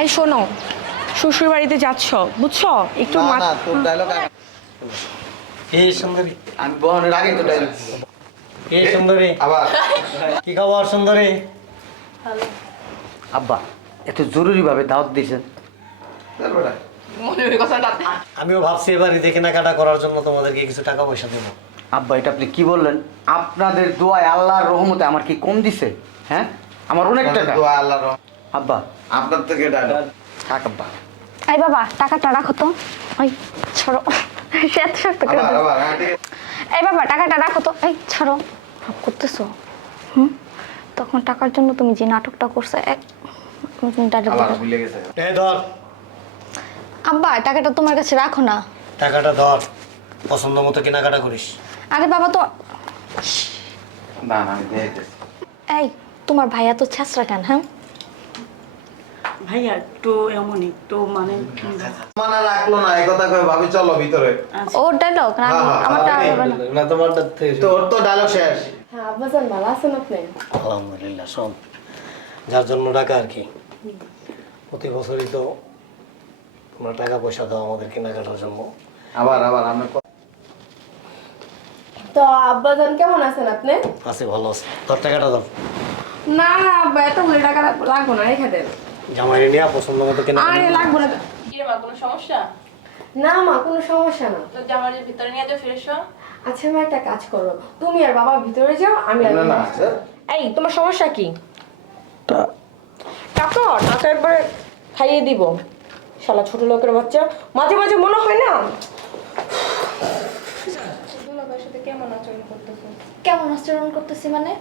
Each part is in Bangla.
এই শোনো, শ্বশুর বাড়িতে যাচ্ছ বুঝছো, একটু না না তোর ডায়লগ এই সুন্দরী, আমি বহনের আগে তো ডায়লগ এই সুন্দরী, আবার কি খবর সুন্দরী? আব্বা এত জরুরি ভাবে দাওয়াত দিয়েছেন। তারপরে আমিও ভাবছি এবারে দেখে কেনাকাটা করার জন্য তোমাদেরকে কিছু টাকা পয়সা দেবো। আব্বা এটা আপনি কি বললেন? আপনাদের দোয়ায় আল্লাহর রহমতে আমার কি কম দিছে? হ্যাঁ আমার অনেক টাকা। দোয়া আল্লাহর রহমত। আব্বা আপনার থেকে ডায়লগ থাক আব্বা। এই বাবা টাকাটা রাখো তো, ওই ছড়ো, সে এত শক্ত করে আবার দিল। আবার হ্যাঁ ঠিক আছে। এই বাবা টাকাটা রাখো তো, এই ছাড়ো, ভাব করতেছো। তখন টাকার জন্য তুমি যে নাটকটা করছো আবার ভুলে গেছে এই ধর আব্বা টাকাটা তোমার কাছে রাখো না। টাকাটা ধর, পছন্দ মতো কেনাকাটা করিস। আরে বাবা তো, না না আমি দিয়ে দিতেছি এই তোমার ভাইয়া তো ছেঁচড়া কেন? হ্যাঁ ভাইয়া একটু এমনই একটু মানে মানে রাখলো না এই কথা কই ভাবি চলো ভিতরে ওর ডায়লগ না আমার ডায়লগ না তোমারটা থেকে তোর তো ডায়লগ শেষ হ্যাঁ আব্বাজান ভালো আছেন আপনি? আলহামদুলিল্লাহ। শোন, যার জন্য টাকা আর কি, প্রতি বছরই তো তোমরা টাকা পয়সা দাও আমাদের কেনাকাটার জন্য। আবার আবার আমি তো আব্বাজান কেমন আছেন আপনি? আছে, ভালো আছে। তোর টাকাটা দাও, না না আব্বা এতগুলো টাকা লাগবো না, রেখে দেন। জামাইরে নিয়ে পছন্দ মতো আরে কেনাকাটা। লাগবো না। কি রে মা, কোনো সমস্যা? না মা কোনো সমস্যা না। তো জামার ভিতরে নিয়ে যাও, ফিরে এসো। আচ্ছা আমি একটা কাজ করবো, তুমি আর বাবা ভিতরে যাও, আমি আর না না এই তোমার সমস্যা কি? টাকা টাকা একবারে খাইয়ে দিব। শালা ছোট লোকের বাচ্চা, মাঝে মাঝে মনে হয় না দুলাভাইয়ের সাথে কেমন আচরণ করতেছো? কেমন আচরণ করতেছি মানে?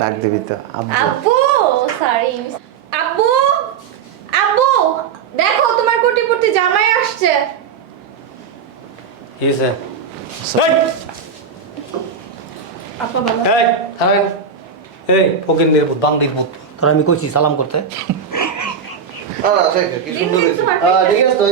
ডাক দিবি তো আব্বু সরি, আব্বু আব্বু দেখো তোমার কোটিপতি জামাই আসছে। কি হয়েছে? আপা ভালো এই থামেন। এই ফকিন্দের ভূত, বান্দির ভূত, তোরা আমি কইছি সালাম করতে। আরে আছে কি সুন্দর হয়েছে। ঠিক আছে তো